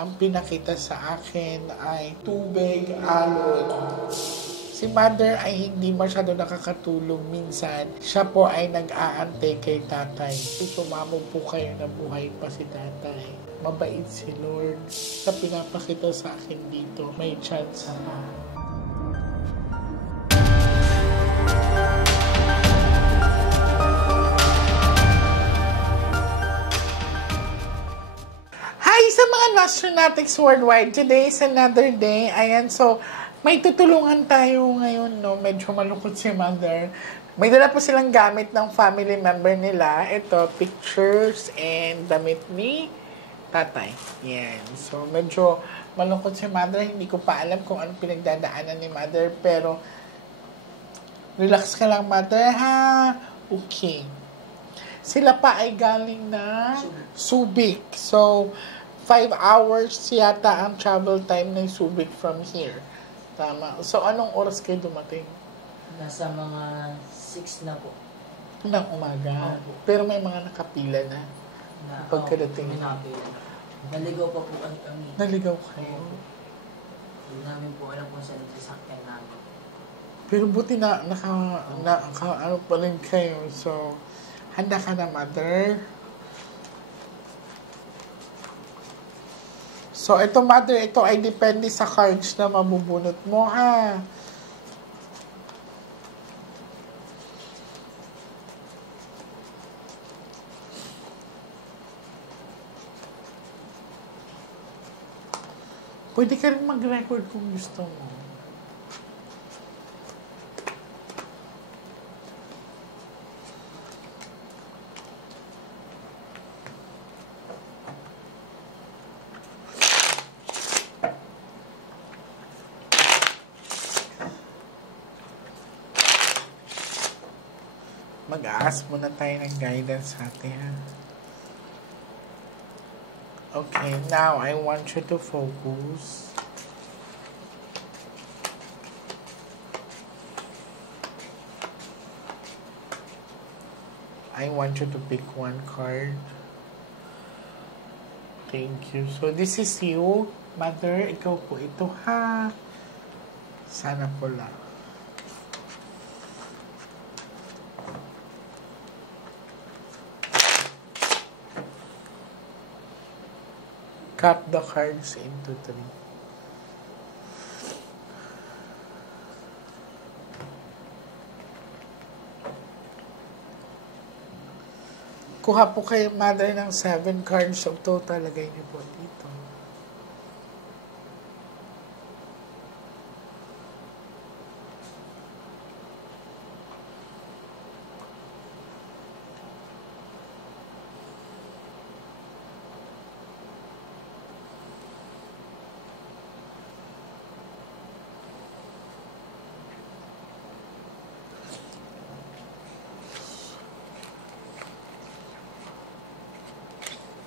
ang pinakita sa akin ay tubig, alon. Si mother ay hindi masyado nakakatulong minsan. Siya po ay nag-aantay kay tatay. Tumamo po kayo na buhay pa si tatay. Mabait si Lord. Sa pinapakita sa akin dito, may chance pa. Hi sa mga Nostranautics worldwide. Today is another day. Ayan, so may tutulungan tayo ngayon, no? Medyo malungkot si mother. May dala po silang gamit ng family member nila. Ito, pictures and damit ni tatay. Yan. So, medyo malungkot si mother. Hindi ko pa alam kung anong pinagdadaanan ni mother. Pero, relax ka lang, mother, ha? Okay. Sila pa ay galing na Subic. So, 5 hours yata ang travel time ng Subic from here. Tama. So, anong oras kayo dumating? Nasa mga 6 na po. Ng umaga. Pero may mga nakapila na. Pagkadating. Naligaw pa po kami. Naligaw kayo? Hindi namin po alam kung saan sasakyan namin. Pero buti na ano pa rin kayo. So, handa ka na, mother. So, ito, mother, ito ay depende sa cards na mabubunot mo, ha? Pwede ka rin mag-record kung gusto mo. Mag-aas muna tayo ng guidance sa atin. Okay, now I want you to focus. I want you to pick one card. Thank you. So, this is you, mother. Ikaw po ito, ha? Sana pula. Cut the cards into 3. Kuha po kayo, mother, ng 7 cards of total. Lagay niyo po dito.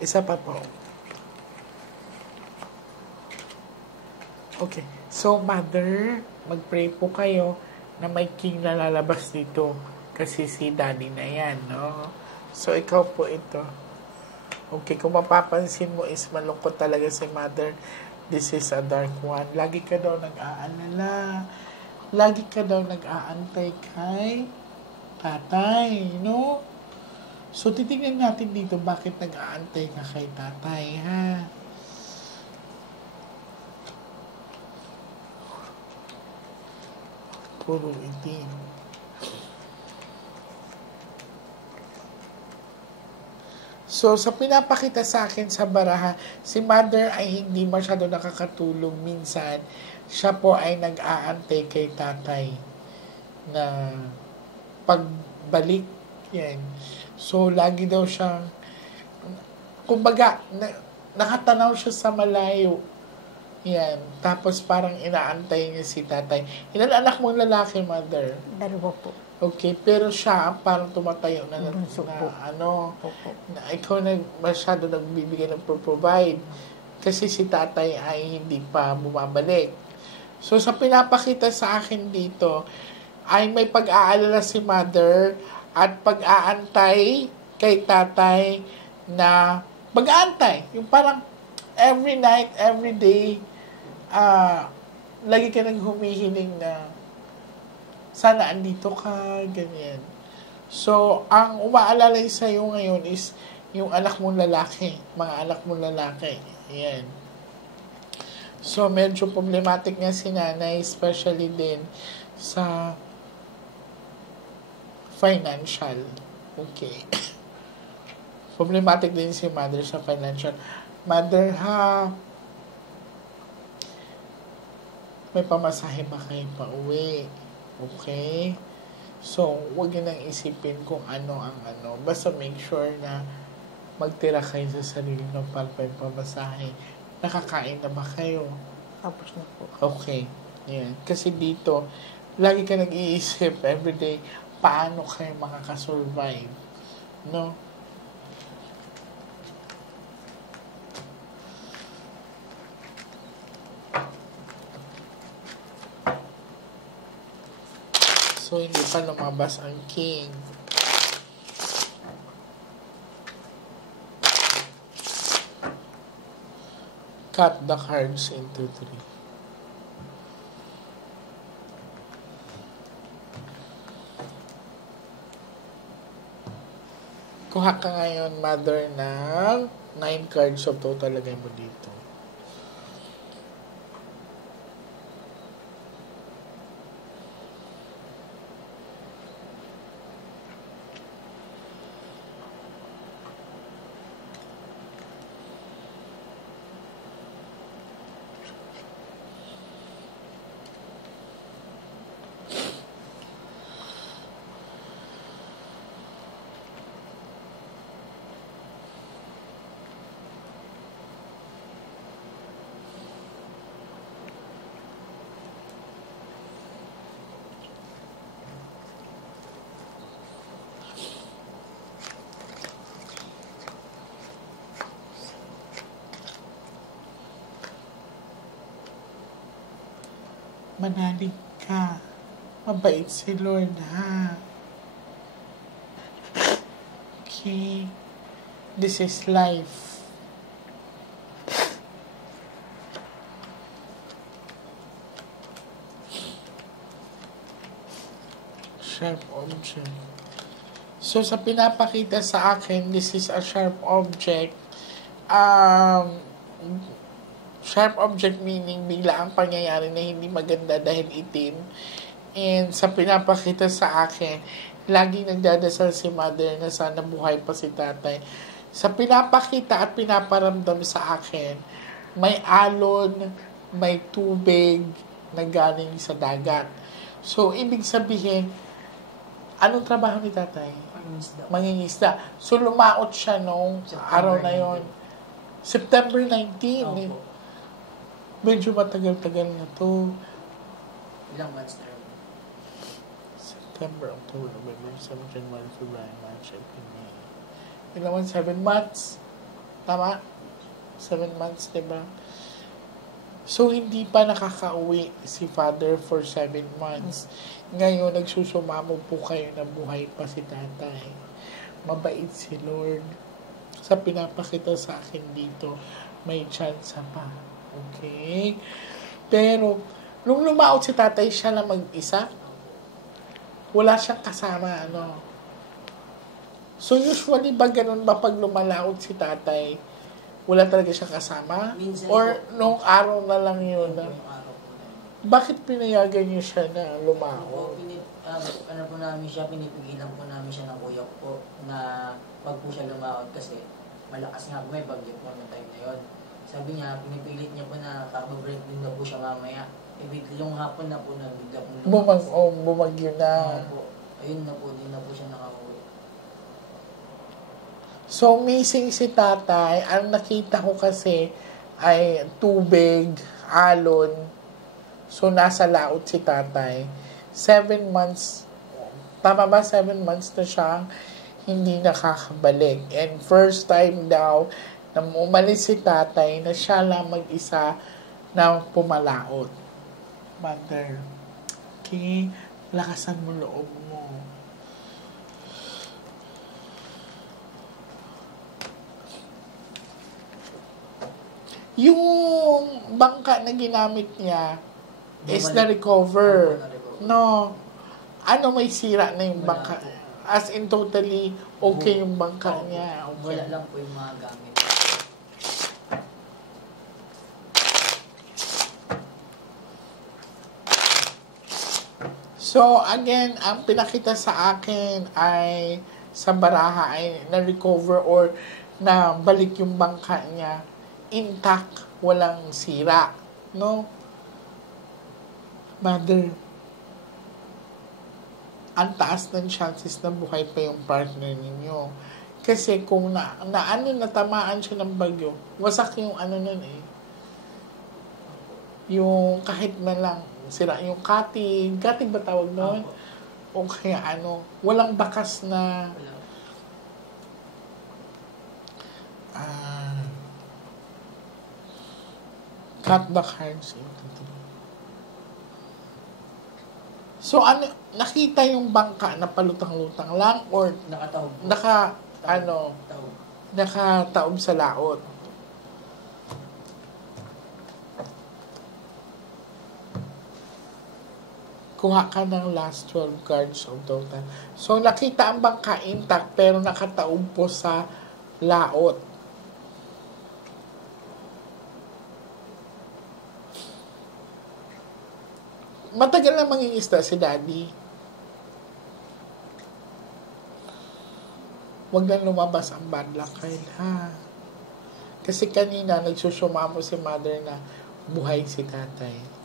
Isa pa po. Okay. So, mother, mag-pray po kayo na may king na lalabas dito. Kasi si daddy na yan, no? So, ikaw po ito. Okay, kung mapapansin mo is malungkot talaga si mother. This is a dark one. Lagi ka daw nag-aalala. Lagi ka daw nag-aantay kay tatay, no? So, titignan natin dito bakit nag-aantay ka kay tatay, ha? Puro itim. So, sa pinapakita sa akin sa baraha, si mother ay hindi masyado nakakatulong minsan. Siya po ay nag-aantay kay tatay na pagbalik. Yan. So, lagi daw siyang, kumbaga, nakatanaw siya sa malayo. Yan. Tapos parang inaantay niya si tatay. Ilan anak mong lalaki, mother? 2 po. Okay, pero siya parang tumatayo na ikaw na masyado nagbibigay ng provide. Kasi si tatay ay hindi pa bumabalik. So, sa pinapakita sa akin dito, ay may pag-aalala si mother at pag-aantay kay tatay na pag-aantay. Yung parang, every night, every day, lagi ka nang humihiling na sana andito ka, ganyan. So, ang umaalalay sa'yo ngayon is yung anak mong lalaki, mga anak mong lalaki. Yan. So, medyo problematic nga si nanay, especially din sa financial. Okay. Problematic din si mother sa financial. Mother, ha? May pamasahe ba kayo pa uwi? Okay? So, huwag yun ang isipin kung ano ang ano. Basta make sure na magtira kayo sa sarili ng pamasahe. Nakakain na ba kayo? Tapos na po. Okay. Yan. Kasi dito, lagi ka nag-iisip everyday, paano kayo makakasurvive? No? So, hindi pa lumabas ang king. Cut the cards into 3. Kuha ka ngayon, mother, ng 9 cards of total. Lagay mo dito. Manalig ka. Mabait si Lord, ha? Okay. This is life. Sharp object. So, sa pinapakita sa akin, this is a sharp object. Sharp object meaning bigla ang pangyayari na hindi maganda dahil itim. And sa pinapakita sa akin, laging nagdadasal si mother na sana buhay pa si tatay. Sa pinapakita at pinaparamdam sa akin, may alon, may tubig na galing sa dagat. So, ibig sabihin, anong trabaho ni tatay? Mangingisda. So, lumaot siya nung araw na yon. September 19. Opo. Medyo matagal-tagal na to. Ilang months na rin? September, October, November, December, January, February, March, April, May. Ilang months? 7 months. Tama? 7 months, diba? So, hindi pa nakakauwi si father for 7 months. Ngayon, nagsusumamo po kayo na buhay pa si tatay. Mabait si Lord. Sa pinapakita sa akin dito, may chance pa. Okay? Pero, nung lumaot si tatay, siya lang mag-isa. Wala siyang kasama, ano. So, usually ba ganun ba pag lumalaot si tatay, wala talaga siyang kasama? Minsan Or po. nung araw na lang yun? Yung araw po na yun. Bakit pinayagan niyo siya na Opo, lumaot? ano po namin siya, pinipigilan po namin siya ng kuya ko po na wag po siya lumaot kasi malakas nga po may bagyo po ng time na yun. Sabi niya, pinipilit niya po na carbo-break din na po siya mamaya. Yung hapon na po na bigla po Bumagyo na. po. Ayun na po, din na po siya nakauwi. So, missing si tatay. Ang nakita ko kasi ay tubig, alon. So, nasa laot si tatay. 7 months, tama ba? 7 months na siya hindi nakakabalik. And first time daw na umalis si tatay na siya lang mag-isa na pumalaot. Mother, okay, lakasan mo loob mo. Yung bangka na ginamit niya is Bumalik. na-recover. Na-recover. No. Ano, may sira na yung Wala bangka. po. As in, totally okay yung bangka Opo. niya. Wala Okay. lang po yung mga gamit. So, again, ang pinakita sa akin ay sa baraha ay na-recover or na balik yung bangka niya intact, walang sira. No? Mother, ang taas ng chances na buhay pa yung partner ninyo. Kasi kung natamaan siya ng bagyo, wasak yung ano nun eh. Yung kahit man lang, sira yung cutting ba tawag nun? Opo. O kaya ano, walang bakas na Wala. cut the cards into three. So, ano, nakita yung bangka na palutang-lutang lang or Nakatawag po. Tawag. nakataob sa laot? Kuha ka ng last 12 cards of total. So, nakita ang bangka intact pero nakataob po sa laot. Matagal na mangingisda si Daddy. Huwag lang lumabas ang bad luck, Kyle, ha? Kasi kanina nagsusumamo si Mother na buhay si Tatay.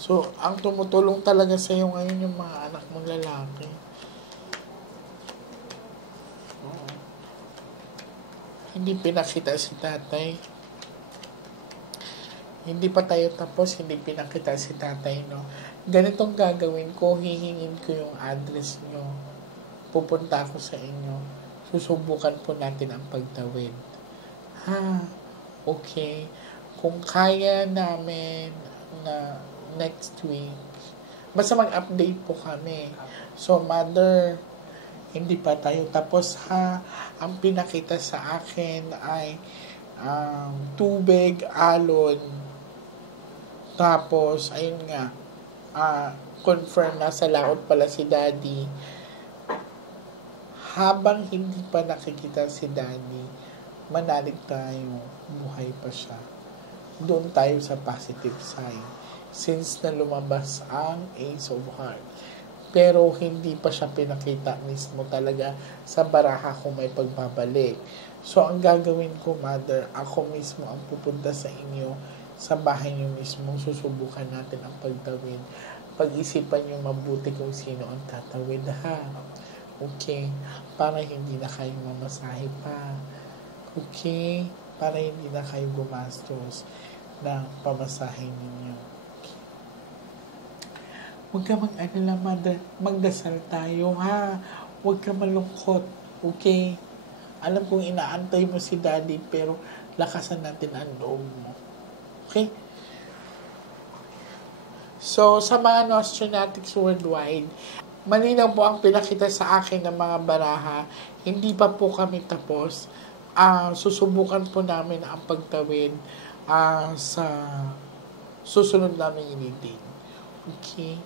So, ang tumutulong talaga sa iyo ngayon yung mga anak mong lalaki. Oo. Hindi pinakita si Tatay. Hindi pa tayo tapos, hindi pinakita si Tatay, no? Ganitong gagawin ko, hihingin ko yung address nyo. Pupunta ako sa inyo. Susubukan po natin ang pagtawid. Ha? Okay. Kung kaya namin na next week, basta mag-update po kami. So, Mother, hindi pa tayo tapos, ha? Ang pinakita sa akin ay tubig, alon, tapos, ayun nga, confirm na sa laot pala si Daddy. Habang hindi pa nakikita si Daddy, manalig tayo, buhay pa siya. Doon tayo sa positive side. Since na lumabas ang Ace of Hearts. Pero hindi pa siya pinakita mismo talaga sa baraha kung may pagbabalik. So, ang gagawin ko, Mother, ako mismo ang pupunta sa inyo, sa bahay niyo mismo, susubukan natin ang pagtawid. Pag-isipan niyo mabuti kung sino ang tatawid, ha? Okay? Para hindi na kayo mamasahe pa. Okay? Para hindi na kayo gumastos ng pamasahe ninyo. Huwag ka mag-alala, Mother. Magdasal tayo, ha? Huwag ka malungkot. Okay? Alam kong inaantay mo si Daddy, pero lakasan natin ang loob mo. Okay? So, sa mga Nostronatics worldwide, malinaw po ang pinakita sa akin ng mga baraha. Hindi pa po kami tapos. Susubukan po namin ang pagtawid sa susunod namin i-meeting. Okay?